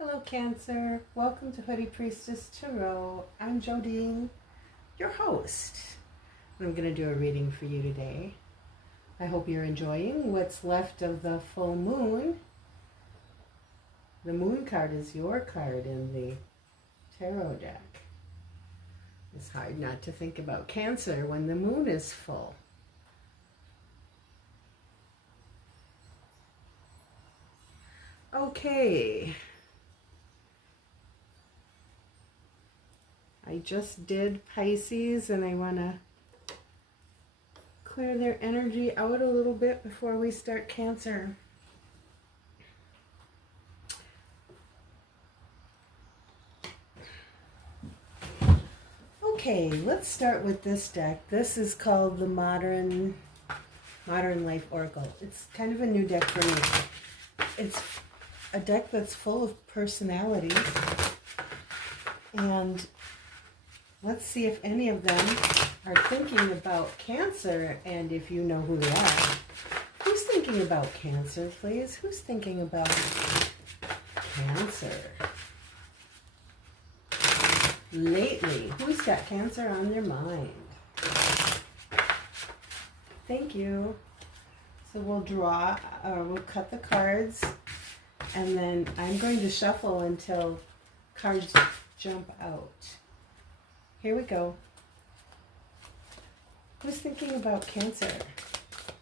Hello Cancer, welcome to Hoodie Priestess Tarot. I'm Jodine, your host. I'm going to do a reading for you today. I hope you're enjoying what's left of the full moon. The moon card is your card in the tarot deck. It's hard not to think about Cancer when the moon is full. Okay. I just did Pisces and I want to clear their energy out a little bit before we start Cancer. Okay, let's start with this deck. This is called the Modern Life Oracle. It's kind of a new deck for me. It's a deck that's full of personalities, and let's see if any of them are thinking about Cancer, and if you know who they are. Who's thinking about Cancer, please? Who's thinking about Cancer lately? Who's got Cancer on their mind? Thank you. So we'll draw, or we'll cut the cards, and then I'm going to shuffle until cards jump out. Here we go. Who's thinking about Cancer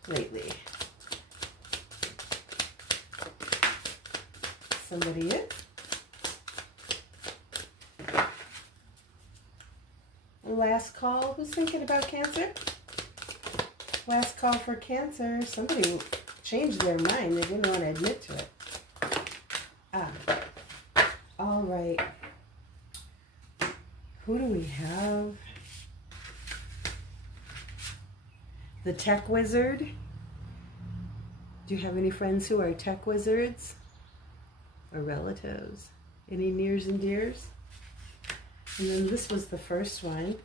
lately? Somebody is? Last call. Who's thinking about Cancer? Last call for Cancer. Somebody changed their mind. They didn't want to admit to it. All right. Who do we have? The Tech Wizard. Do you have any friends who are tech wizards? Or relatives? Any nears and dears? And then this was the first one.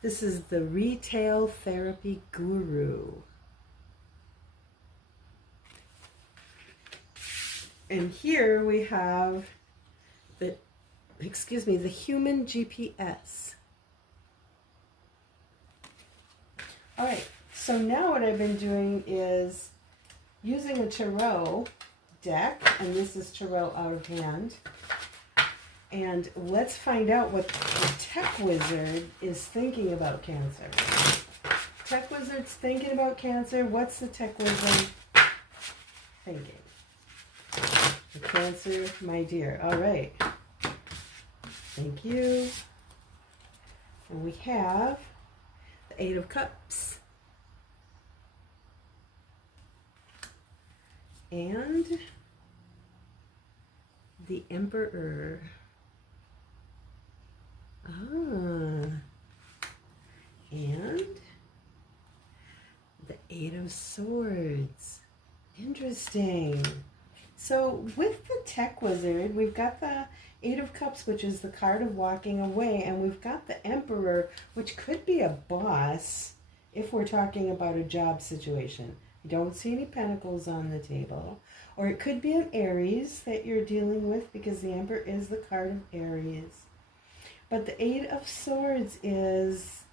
This is the Retail Therapy Guru. And here we have the Human GPS. All right, so now what I've been doing is using a tarot deck, and this is tarot out of hand. And let's find out what the Tech Wizard is thinking about Cancer. Tech Wizard's thinking about Cancer. What's the Tech Wizard thinking? The Cancer, my dear. All right. Thank you. And we have the Eight of Cups. And the Emperor. And the Eight of Swords. Interesting. So with the Tech Wizard, we've got the Eight of Cups, which is the card of walking away, and we've got the Emperor, which could be a boss if we're talking about a job situation. I don't see any pentacles on the table. Or it could be an Aries that you're dealing with, because the Emperor is the card of Aries. But the Eight of Swords is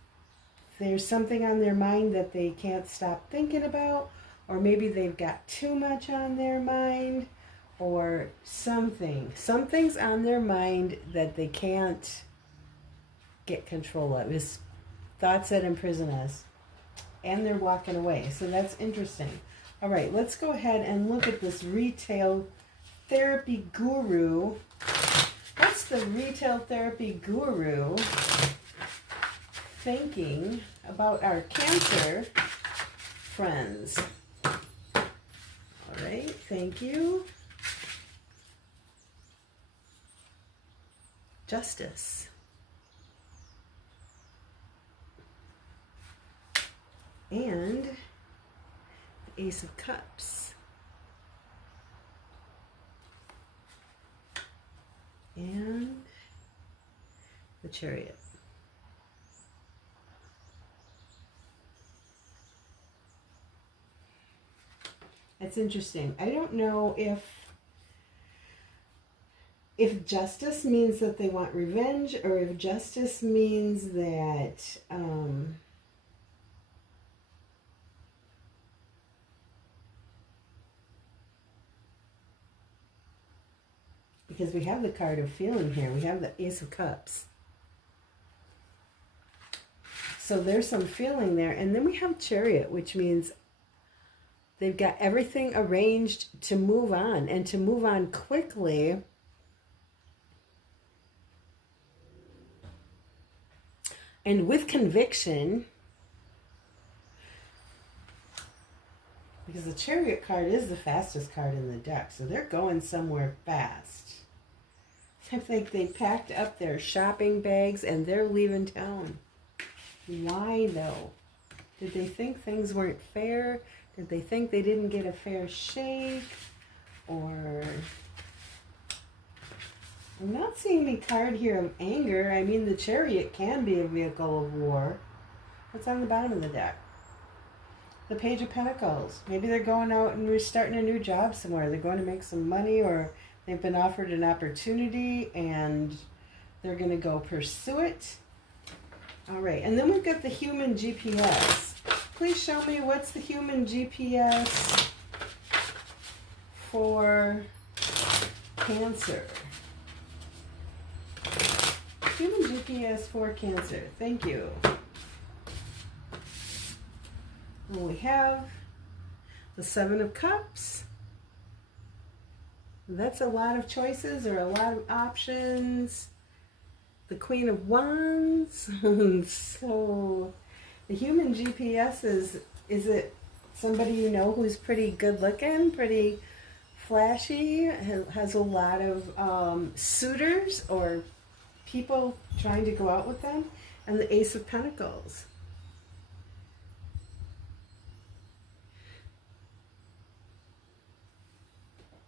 there's something on their mind that they can't stop thinking about, or maybe they've got too much on their mind, or something. Something's on their mind that they can't get control of. It's thoughts that imprison us. And they're walking away. So that's interesting. All right, let's go ahead and look at this Retail Therapy Guru. What's the Retail Therapy Guru thinking about our Cancer friends? All right, thank you. Justice. And the Ace of Cups. And the Chariot. It's interesting. I don't know if if justice means that they want revenge, or if justice means that because we have the card of feeling here. We have the Ace of Cups. So there's some feeling there. And then we have Chariot, which means they've got everything arranged to move on, and to move on quickly. And with conviction, because the Chariot card is the fastest card in the deck, so they're going somewhere fast. I think they packed up their shopping bags and they're leaving town. Why though? Did they think things weren't fair? Did they think they didn't get a fair shake? Or I'm not seeing any card here of anger. I mean, the Chariot can be a vehicle of war. What's on the bottom of the deck? The Page of Pentacles. Maybe they're going out and starting a new job somewhere. They're going to make some money, or they've been offered an opportunity and they're going to go pursue it. All right, and then we've got the human GPS. Please show me what's the human GPS for Cancer. Human GPS for Cancer. Thank you. And we have the Seven of Cups. That's a lot of choices or a lot of options. The Queen of Wands. So the human GPS is it somebody you know who's pretty good looking, pretty flashy, has a lot of suitors or people trying to go out with them? And the Ace of Pentacles.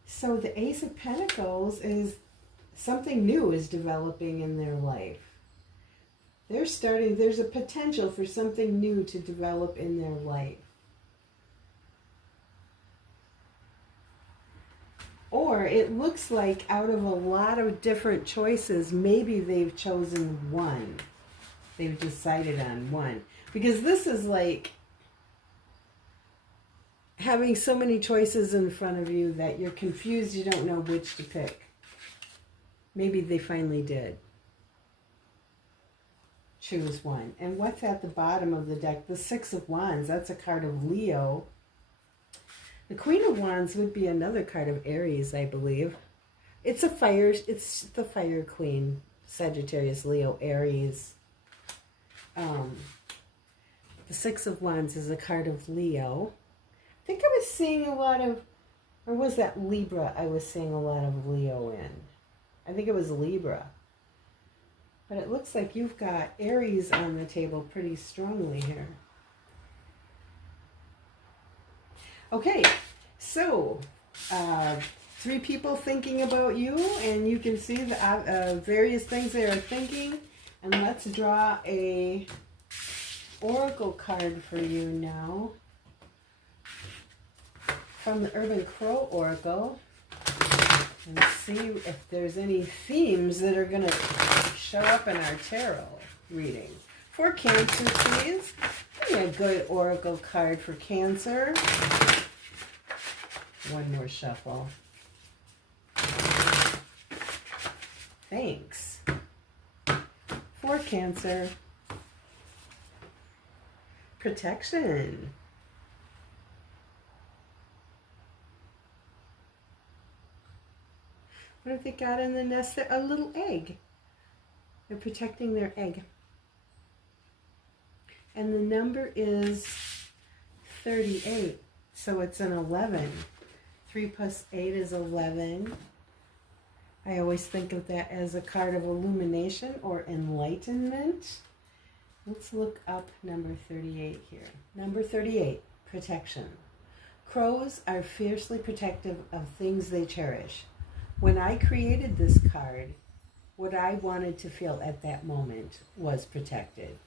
So the Ace of Pentacles is something new is developing in their life. They're starting, there's a potential for something new to develop in their life. Or it looks like out of a lot of different choices, maybe they've chosen one. They've decided on one. Because this is like having so many choices in front of you that you're confused, you don't know which to pick. Maybe they finally did choose one. And what's at the bottom of the deck? The Six of Wands. That's a card of Leo. The Queen of Wands would be another card of Aries, I believe. It's the fire queen. Sagittarius, Leo, Aries. The Six of Wands is a card of Leo. I think I was seeing a lot of, or was that Libra I was seeing a lot of Leo in? I think it was Libra. But it looks like you've got Aries on the table pretty strongly here. Okay, so 3 people thinking about you, and you can see the various things they are thinking. And let's draw a oracle card for you now from the Urban Crow Oracle, and see if there's any themes that are going to show up in our tarot reading. For Cancer, please. Give me a good oracle card for Cancer. One more shuffle. Thanks. For Cancer. Protection. What have they got in the nest there? A little egg. They're protecting their egg. And the number is 38. So it's an 11. 3 plus 8 is 11. I always think of that as a card of illumination or enlightenment. Let's look up number 38 here. Number 38, protection. Crows are fiercely protective of things they cherish. When I created this card, what I wanted to feel at that moment was protected.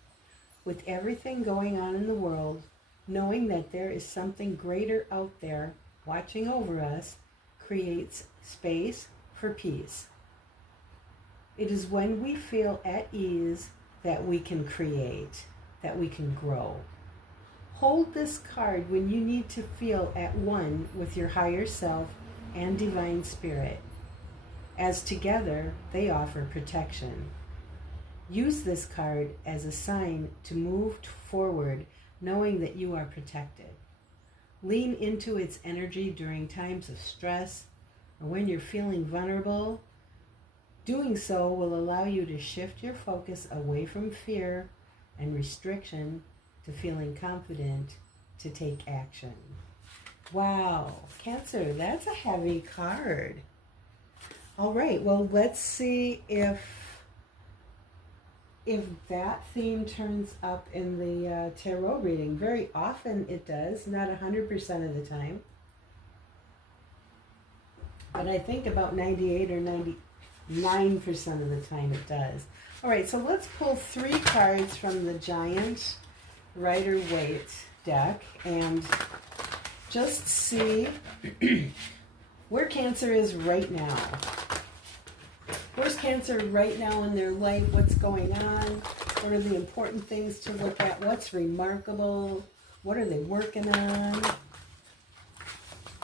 With everything going on in the world, knowing that there is something greater out there watching over us creates space for peace. It is when we feel at ease that we can create, that we can grow. Hold this card when you need to feel at one with your higher self and divine spirit, as together they offer protection. Use this card as a sign to move forward, knowing that you are protected. Lean into its energy during times of stress or when you're feeling vulnerable. Doing so will allow you to shift your focus away from fear and restriction to feeling confident to take action. Wow, Cancer, that's a heavy card. All right, well, let's see if that theme turns up in the tarot reading. Very often it does, not 100% of the time. But I think about 98 or 99% of the time it does. All right, so let's pull 3 cards from the giant Rider-Waite deck and just see where Cancer is right now. Where's Cancer right now in their life? What's going on? What are the important things to look at? What's remarkable? What are they working on?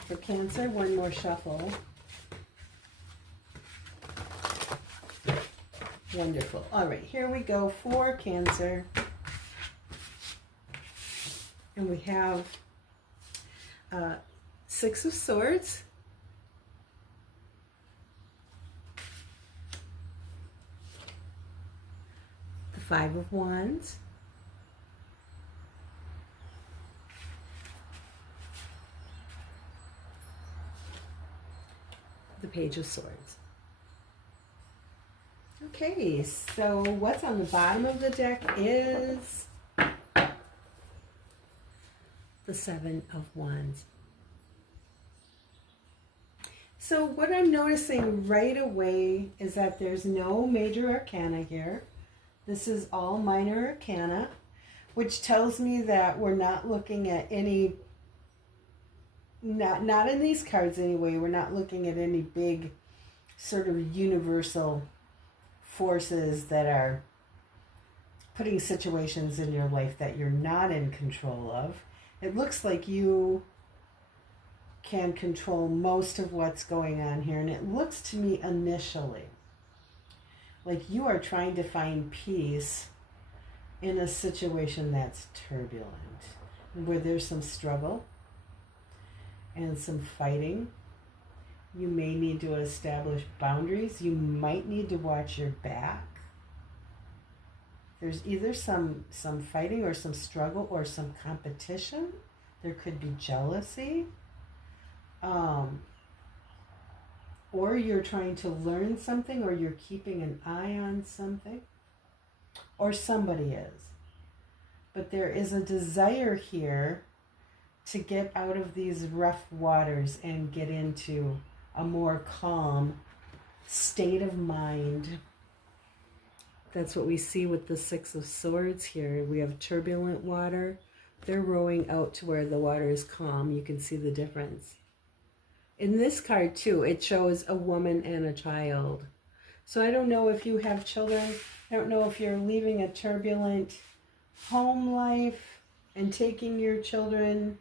For Cancer, one more shuffle. Wonderful. All right, here we go for Cancer. And we have 6 of Swords. The 5 of Wands. The Page of Swords. Okay, so what's on the bottom of the deck is the 7 of Wands. So what I'm noticing right away is that there's no major arcana here. This is all minor arcana, which tells me that we're not looking at any, not in these cards anyway, we're not looking at any big sort of universal forces that are putting situations in your life that you're not in control of. It looks like you can control most of what's going on here, and it looks to me initially like you are trying to find peace in a situation that's turbulent, where there's some struggle and some fighting. You may need to establish boundaries. You might need to watch your back. There's either some fighting or some struggle or some competition. There could be jealousy. Or you're trying to learn something, or you're keeping an eye on something. Or somebody is. But there is a desire here to get out of these rough waters and get into a more calm state of mind. That's what we see with the 6 of Swords here. We have turbulent water. They're rowing out to where the water is calm. You can see the difference. In this card too, it shows a woman and a child. So I don't know if you have children. I don't know if you're leaving a turbulent home life and taking your children.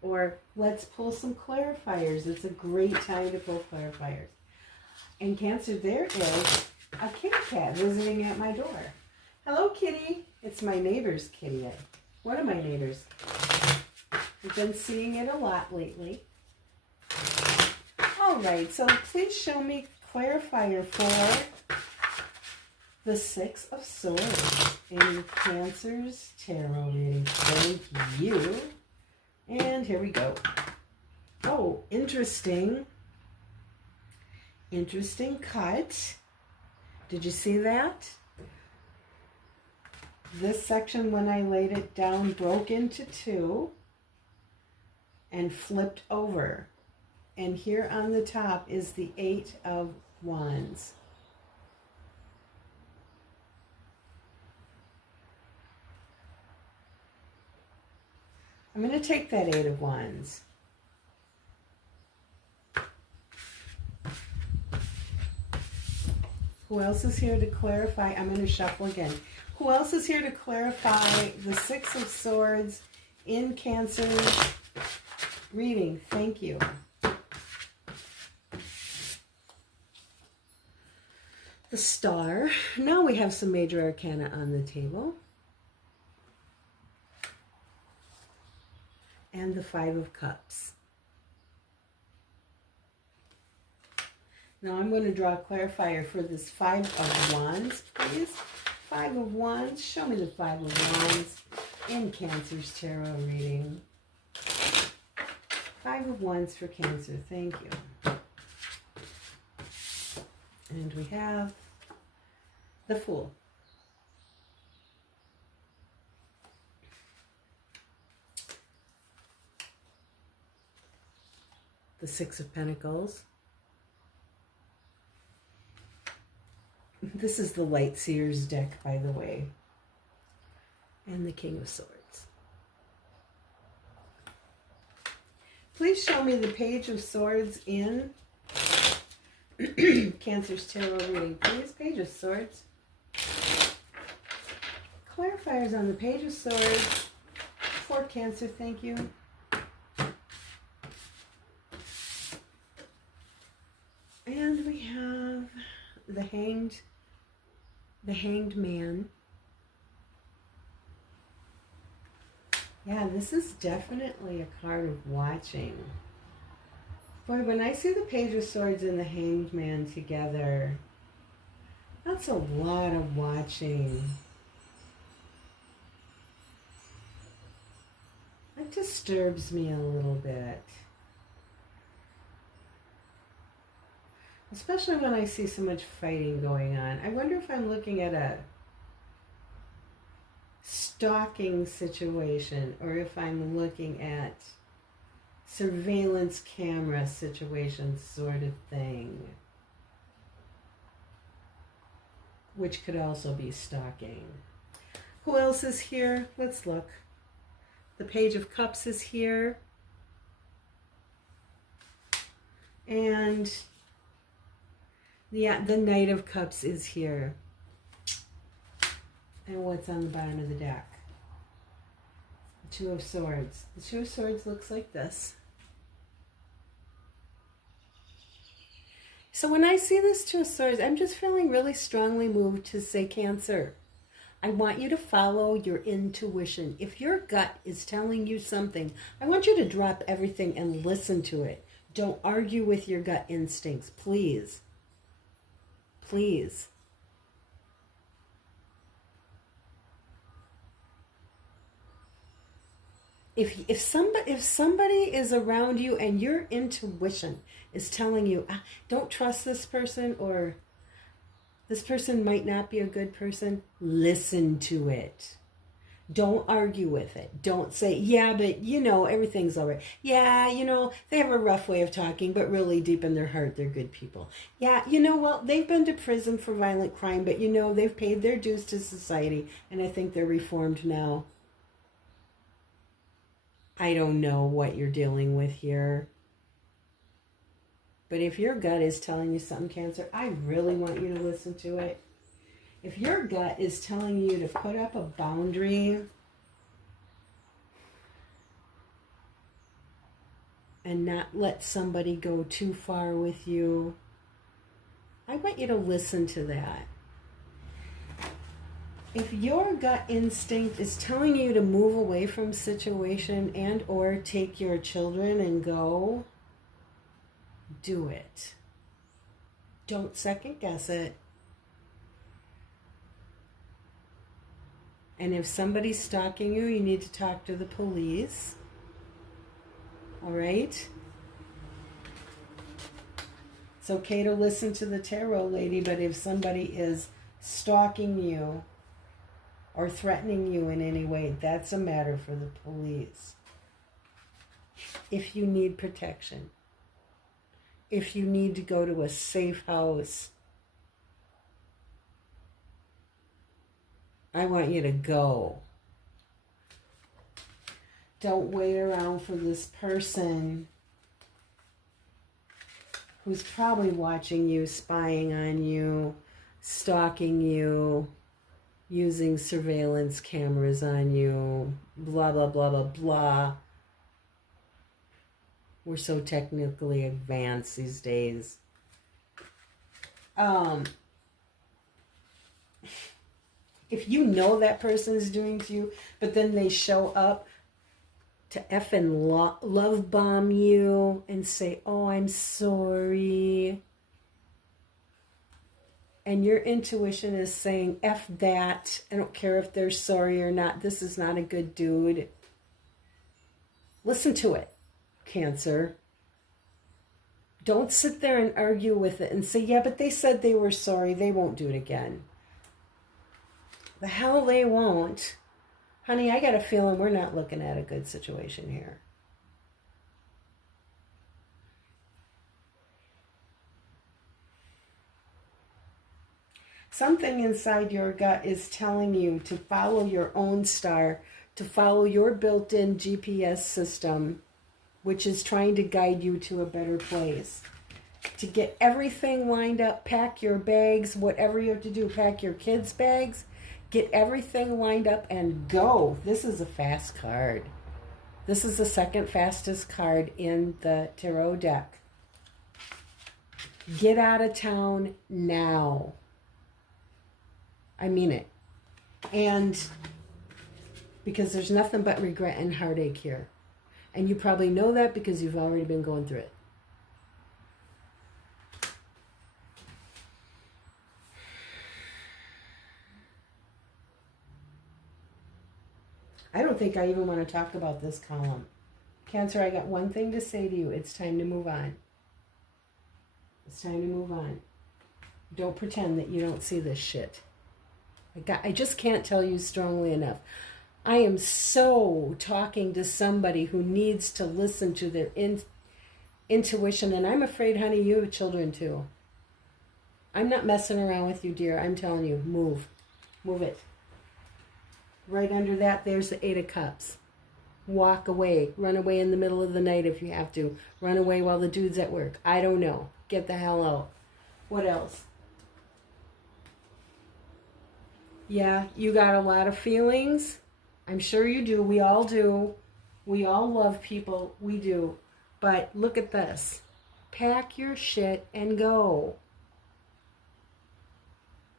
Or let's pull some clarifiers. It's a great time to pull clarifiers. And Cancer, there is a kitty cat visiting at my door. Hello, kitty. It's my neighbor's kitty. One of my neighbors. We've been seeing it a lot lately. All right, so please show me clarifier for the 6 of Swords in Cancer's tarot reading. Thank you. And here we go. Oh, interesting. Interesting cut. Did you see that? This section, when I laid it down, broke into 2 and flipped over. And here on the top is the 8 of Wands. I'm going to take that 8 of Wands. Who else is here to clarify? I'm going to shuffle again. Who else is here to clarify the Six of Swords in Cancer's reading? Thank you. The Star. Now we have some major arcana on the table. And the Five of Cups. Now I'm going to draw a clarifier for this Five of Wands, please. Five of Wands. Show me the Five of Wands in Cancer's tarot reading. Five of Wands for Cancer. Thank you. And we have the Fool. The Six of Pentacles. This is the Light Seer's deck, by the way. And the King of Swords. Please show me the Page of Swords in Cancer's tarot reading. Please, Page of Swords. Clarifiers on the Page of Swords for Cancer. Thank you. And we have the Hanged Man. Yeah, this is definitely a card of watching. Boy, when I see the Page of Swords and the Hanged Man together, that's a lot of watching. That disturbs me a little bit. Especially when I see so much fighting going on. I wonder if I'm looking at a stalking situation or if I'm looking at surveillance camera situation sort of thing. Which could also be stalking. Who else is here? Let's look. The Page of Cups is here. And yeah, the Knight of Cups is here. And what's on the bottom of the deck? The Two of Swords. The Two of Swords looks like this. So when I see this Two of Swords, I'm just feeling really strongly moved to say, Cancer, I want you to follow your intuition. If your gut is telling you something, I want you to drop everything and listen to it. Don't argue with your gut instincts, please. Please. If somebody is around you and your intuition is telling you, don't trust this person, or this person might not be a good person, listen to it. Don't argue with it. Don't say, yeah, but everything's all right. Yeah, they have a rough way of talking, but really deep in their heart, they're good people. Yeah, well, they've been to prison for violent crime, but they've paid their dues to society, and I think they're reformed now. I don't know what you're dealing with here. But if your gut is telling you something, Cancer, I really want you to listen to it. If your gut is telling you to put up a boundary and not let somebody go too far with you, I want you to listen to that. If your gut instinct is telling you to move away from a situation and or take your children and go, do it. Don't second guess it. And if somebody's stalking you, you need to talk to the police. All right? It's okay to listen to the tarot lady, but if somebody is stalking you or threatening you in any way, that's a matter for the police. If you need protection, if you need to go to a safe house, I want you to go. Don't wait around for this person who's probably watching you, spying on you, stalking you, using surveillance cameras on you, blah, blah, blah, blah, blah. We're so technically advanced these days. If you know that person is doing to you, but then they show up to effing love bomb you and say, oh, I'm sorry. And your intuition is saying, F that. I don't care if they're sorry or not. This is not a good dude. Listen to it, Cancer. Don't sit there and argue with it and say, yeah, but they said they were sorry. They won't do it again. The hell they won't. Honey, I got a feeling we're not looking at a good situation here. Something inside your gut is telling you to follow your own star, to follow your built-in GPS system, which is trying to guide you to a better place. To get everything lined up, pack your bags, whatever you have to do, pack your kids' bags, get everything lined up and go. This is a fast card. This is the second fastest card in the tarot deck. Get out of town now. I mean it. And because there's nothing but regret and heartache here. And you probably know that because you've already been going through it. I don't think I even want to talk about this column. Cancer, I got one thing to say to you. It's time to move on. It's time to move on. Don't pretend that you don't see this shit. I just can't tell you strongly enough. I am so talking to somebody who needs to listen to their intuition, and I'm afraid, honey, you have children too. I'm not messing around with you, dear. I'm telling you, move. Move it. Right under that, there's the Eight of Cups. Walk away. Run away in the middle of the night if you have to. Run away while the dude's at work. I don't know. Get the hell out. What else? Yeah, you got a lot of feelings. I'm sure you do. We all do. We all love people. We do. But look at this. Pack your shit and go.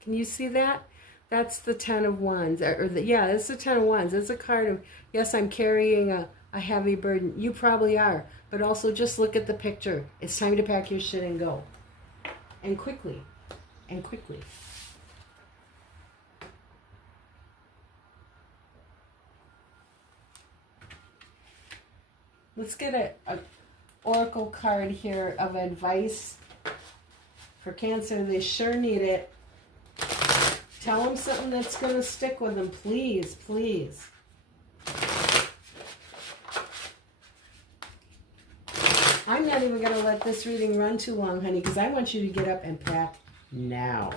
Can you see that? That's the Ten of Wands. Yeah, it's the Ten of Wands. It's a card of, yes, I'm carrying a heavy burden. You probably are. But also just look at the picture. It's time to pack your shit and go. And quickly. And quickly. Let's get a oracle card here of advice for Cancer. They sure need it. Tell them something that's going to stick with them, please, please. I'm not even going to let this reading run too long, honey, because I want you to get up and pack now.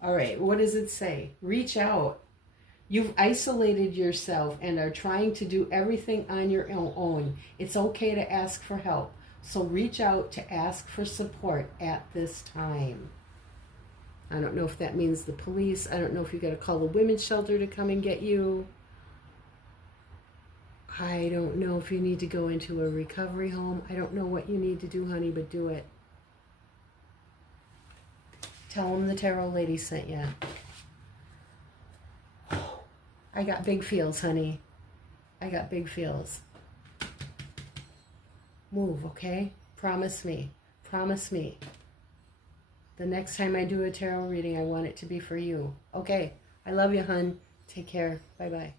All right, what does it say? Reach out. You've isolated yourself and are trying to do everything on your own. It's okay to ask for help. So reach out to ask for support at this time. I don't know if that means the police. I don't know if you got to call the women's shelter to come and get you. I don't know if you need to go into a recovery home. I don't know what you need to do, honey, but do it. Tell them the tarot lady sent you. I got big feels, honey. I got big feels. Move, okay? Promise me. Promise me. The next time I do a tarot reading, I want it to be for you. Okay. I love you, hun. Take care. Bye-bye.